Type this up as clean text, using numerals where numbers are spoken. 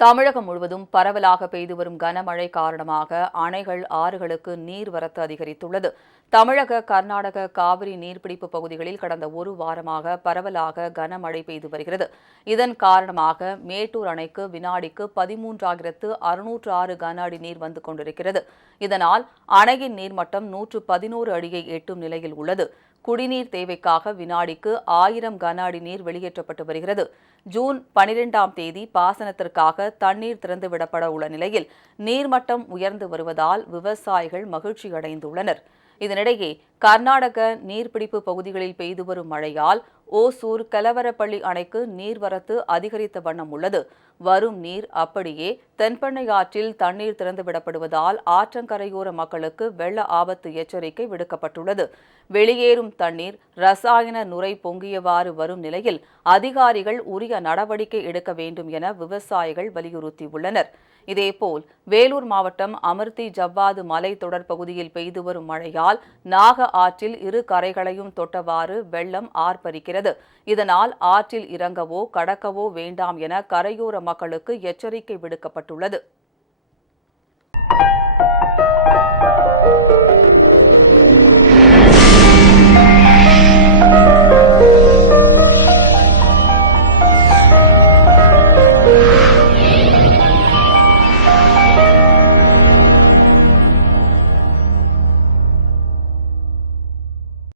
தமிழகம் முழுவதும் பரவலாக பெய்து வரும் கனமழை காரணமாக அணைகள், ஆறுகளுக்கு நீர்வரத்து அதிகரித்துள்ளது. தமிழக, கர்நாடக காவிரி நீர்பிடிப்பு பகுதிகளில் கடந்த ஒரு வாரமாக பரவலாக கனமழை பெய்து வருகிறது. இதன் காரணமாக மேட்டூர் அணைக்கு வினாடிக்கு 13,606 கன அடி நீர் வந்து கொண்டிருக்கிறது. இதனால் அணையின் நீர்மட்டம் 111 அடியை எட்டும் நிலையில் உள்ளது. குடிநீர் தேவைக்காக வினாடிக்கு 1000 கன அடி நீர் வெளியேற்றப்பட்டு வருகிறது. ஜூன் 12ஆம் தேதி பாசனத்திற்காக தண்ணீர் திறந்துவிடப்பட உள்ள நிலையில் நீர்மட்டம் உயர்ந்து வருவதால் விவசாயிகள் மகிழ்ச்சியடைந்துள்ளனர். இதனிடையே கர்நாடக நீர்பிடிப்பு பகுதிகளில் பெய்து வரும் மழையால் ஓசூர், கெலவரப்பள்ளி அணைக்கு நீர்வரத்து அதிகரித்த வண்ணம் உள்ளது. வரும் நீர் அப்படியே தென்பெண்ணை ஆற்றில் தண்ணீர் திறந்துவிடப்படுவதால் ஆற்றங்கரையோர மக்களுக்கு வெள்ள ஆபத்து எச்சரிக்கை விடுக்கப்பட்டுள்ளது. வெளியேறும் தண்ணீர் ரசாயன நுரை பொங்கியவாறு வரும் நிலையில் அதிகாரிகள் உரிய நடவடிக்கை எடுக்க வேண்டும் என விவசாயிகள் வலியுறுத்தியுள்ளனர். இதேபோல் வேலூர் மாவட்டம் அமிர்தி ஜவ்வாது மலைத்தொடர் பகுதியில் பெய்து வரும் மழையால் நாக ஆற்றில் இரு கரைகளையும் தொட்டவாறு வெள்ளம் ஆர்ப்பரிக்கிறது. இதனால் ஆற்றில் இறங்கவோ கடக்கவோ வேண்டாம் என கரையோர மக்களுக்கு எச்சரிக்கை விடுக்கப்பட்டுள்ளது.